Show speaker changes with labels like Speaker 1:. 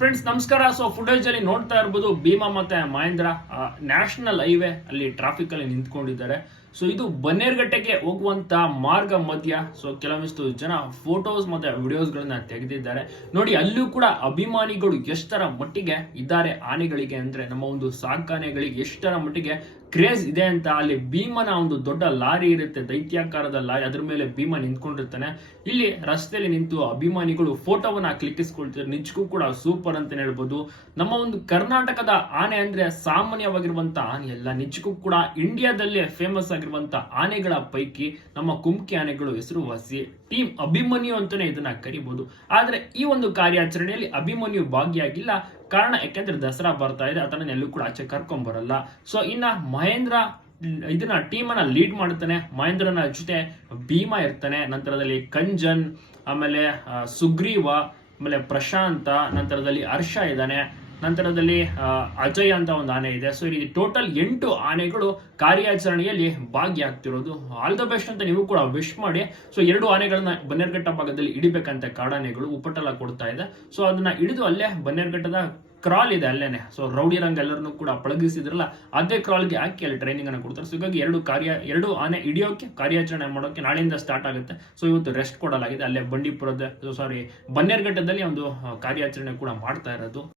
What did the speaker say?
Speaker 1: Friends ನಮಸ್ಕಾರ. So footage ಅಲ್ಲಿ ನೋಡ್ತಾ ಇರ್ಬೋದು ಭೀಮಾ ಮತ್ತೆ ಮಹೇಂದ್ರ ನ್ಯಾಷನಲ್ ಹೈವೇ ಅಲ್ಲಿ ಟ್ರಾಫಿಕ್ ಅಲ್ಲಿ ನಿಂತ್ಕೊಂಡಿದ್ದಾರೆ. ಸೊ ಇದು ಬನ್ನೇರ್ಘಟ್ಟೆಗೆ ಹೋಗುವಂತ ಮಾರ್ಗ ಮಧ್ಯ. ಸೊ ಕೆಲವೊಂದಿಷ್ಟು ಜನ ಫೋಟೋಸ್ ಮತ್ತೆ ವಿಡಿಯೋಸ್ ಗಳನ್ನ ತೆಗೆದಿದ್ದಾರೆ. ನೋಡಿ, ಅಲ್ಲೂ ಕೂಡ ಅಭಿಮಾನಿಗಳು ಎಷ್ಟರ ಮಟ್ಟಿಗೆ ಇದ್ದಾರೆ ಆನೆಗಳಿಗೆ ಅಂದ್ರೆ ನಮ್ಮ ಒಂದು ಸಾಕಾನೆಗಳಿಗೆ ಎಷ್ಟರ ಮಟ್ಟಿಗೆ ಕ್ರೇಜ್ ಇದೆ ಅಂತ ಅಲ್ಲಿ ಭೀಮನ ಒಂದು ದೊಡ್ಡ ಲಾರಿ ಇರುತ್ತೆ, ದೈತ್ಯಾಕಾರದ ಲಾರಿ, ಅದ್ರ ಮೇಲೆ ಭೀಮ ನಿಂತ್ಕೊಂಡಿರ್ತಾನೆ. ಇಲ್ಲಿ ರಸ್ತೆಯಲ್ಲಿ ನಿಂತು ಅಭಿಮಾನಿಗಳು ಫೋಟೋವನ್ನ ಕ್ಲಿಕ್ಕಿಸ್ಕೊಳ್ತಾರೆ ನಿಜಕ್ಕೂ ಕೂಡ ಸೂಪರ್ ಅಂತ ಹೇಳ್ಬೋದು. ನಮ್ಮ ಒಂದು ಕರ್ನಾಟಕದ ಆನೆ ಅಂದ್ರೆ ಸಾಮಾನ್ಯವಾಗಿರುವಂತ ಆನೆ ಅಲ್ಲ. ನಿಜಕ್ಕೂ ಕೂಡ ಇಂಡಿಯಾದಲ್ಲೇ ಫೇಮಸ್ ಆಗಿರುವಂತ ಆನೆಗಳ ಪೈಕಿ ನಮ್ಮ ಕುಮ್ಕಿ ಆನೆಗಳು ಹೆಸರುವಾಸಿ ಟೀಮ್ ಅಭಿಮನ್ಯು ಅಂತಾನೆ ಇದನ್ನ ಕರಿಬಹುದು ಆದ್ರೆ ಈ ಒಂದು ಕಾರ್ಯಾಚರಣೆಯಲ್ಲಿ ಅಭಿಮನ್ಯು ಭಾಗಿಯಾಗಿಲ್ಲ. ಕಾರಣ ಯಾಕೆಂದ್ರೆ ದಸರಾ ಬರ್ತಾ ಇದೆ, ಅದನ್ನ ಎಲ್ಲೂ ಕೂಡ ಆಚೆ ಕರ್ಕೊಂಡ್ ಬರಲ್ಲ. ಸೊ ಇನ್ನ ಮಹೇಂದ್ರ, ಇದನ್ನ ಟೀಮ್ ಅನ್ನ ಲೀಡ್ ಮಾಡ್ತಾನೆ ಮಹೇಂದ್ರನ ಜೊತೆ ಭೀಮಾ ಇರ್ತಾನೆ. ನಂತರದಲ್ಲಿ ಕಂಜನ್, ಆಮೇಲೆ ಸುಗ್ರೀವ, ಆಮೇಲೆ ಪ್ರಶಾಂತ, ನಂತರದಲ್ಲಿ ಹರ್ಷ ಇದ್ದಾನೆ. ನಂತರದಲ್ಲಿ ಅಜಯ್ ಅಂತ ಒಂದು ಆನೆ ಇದೆ. ಸೊ ಇಲ್ಲಿ ಟೋಟಲ್ ಎಂಟು ಆನೆಗಳು ಕಾರ್ಯಾಚರಣೆಯಲ್ಲಿ ಭಾಗಿಯಾಗ್ತಿರೋದು. ಆಲ್ ದ ಬೆಸ್ಟ್ ಅಂತ ನೀವು ಕೂಡ ವಿಶ್ ಮಾಡಿ. ಸೊ ಎರಡು ಆನೆಗಳನ್ನ ಬನ್ನೇರ್ಘಟ್ಟ ಭಾಗದಲ್ಲಿ ಹಿಡಿಬೇಕಂತ ಕಾಡಾನೆಗಳು ಉಪಟಲ ಕೊಡ್ತಾ ಇದೆ. ಸೊ ಅದನ್ನ ಹಿಡಿದು ಅಲ್ಲೇ ಬನ್ನೇರ್ಘಟ್ಟದ ಕ್ರಾಲ್ ಇದೆ ಅಲ್ಲೇನೆ. ಸೊ ರೌಡಿ ರಂಗ ಎಲ್ಲರನ್ನೂ ಕೂಡ ಪಳಗಿಸಿದ್ರಲ್ಲ, ಅದೇ ಕ್ರಾಲ್ಗೆ ಹಾಕಿ ಅಲ್ಲಿ ಟ್ರೈನಿಂಗ್ ಅನ್ನು ಕೊಡ್ತಾರೆ. ಸೊ ಹೀಗಾಗಿ ಎರಡು ಕಾರ್ಯ, ಎರಡು ಆನೆ ಹಿಡಿಯೋಕೆ, ಕಾರ್ಯಾಚರಣೆ ಮಾಡೋಕೆ ನಾಳೆಯಿಂದ ಸ್ಟಾರ್ಟ್ ಆಗುತ್ತೆ. ಸೊ ಇವತ್ತು ರೆಸ್ಟ್ ಕೊಡಲಾಗಿದೆ. ಅಲ್ಲೇ ಬಂಡೀಪುರದ ಸಾರಿ ಬನ್ನೇರ್ಘಟ್ಟದಲ್ಲಿ ಒಂದು ಕಾರ್ಯಾಚರಣೆ ಕೂಡ ಮಾಡ್ತಾ ಇರೋದು.